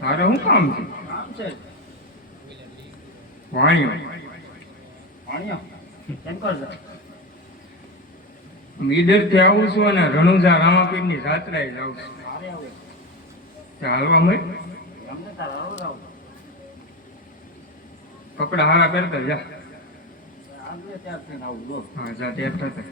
તારે શું કામ છે? કામ છે વાણિયો વાણિયો શંકર સર મીડર થી આવું છું અને રણુજા રામાપીર ની જાત્રાએ જાઉં છું. મારે આવું હાલવા મળે અમને તારા આવું કપડા હારા પહેરતા જા. આગળ ત્યારથી આવું જો હા જા ત્યાં થતા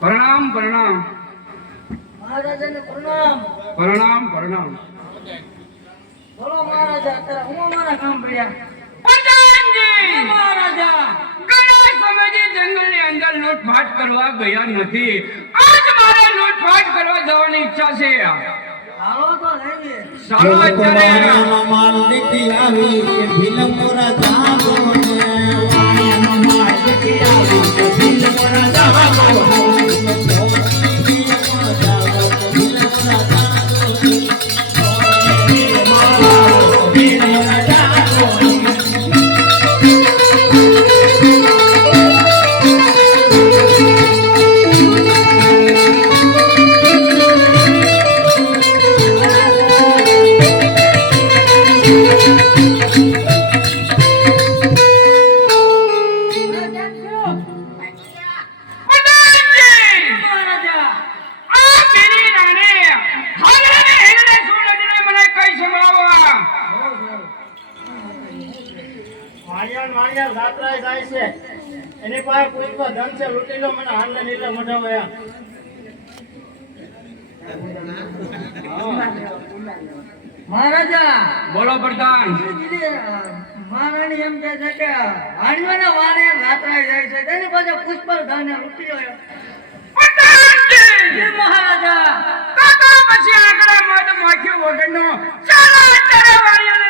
પ્રણામ પ્રણામ મહારાજાને પ્રણામ પ્રણામ પ્રણામ. બોલો મહારાજા અત્યારે હું અમારા કામ પડ્યા પ્રધાનજી મહારાજા ઘણા સમયથી જંગલની અંદર લૂંટફાટ કરવા ગયા નથી. આજ મારે લૂંટફાટ કરવા જવાની ઈચ્છા છે. હાલો તો લઈએ ચાલો અત્યારે જાત્રા જાય છે એની પાસે કોઈ ધન છે લૂંટી લો મને હાલ નીલે મોઢા વયા મહારાજા બોલો પ્રધાન. મહારાણી એમ કહે છે કે હાણીઓના વારે જાત્રા જાય છે તેની પાસે પુષ્પર ધાને લૂંટી લો પ્રધાનજી મહારાજા કાકા પછી આગળ મત માખ્યો વગરનો ચાલો અત્યારે વાળીને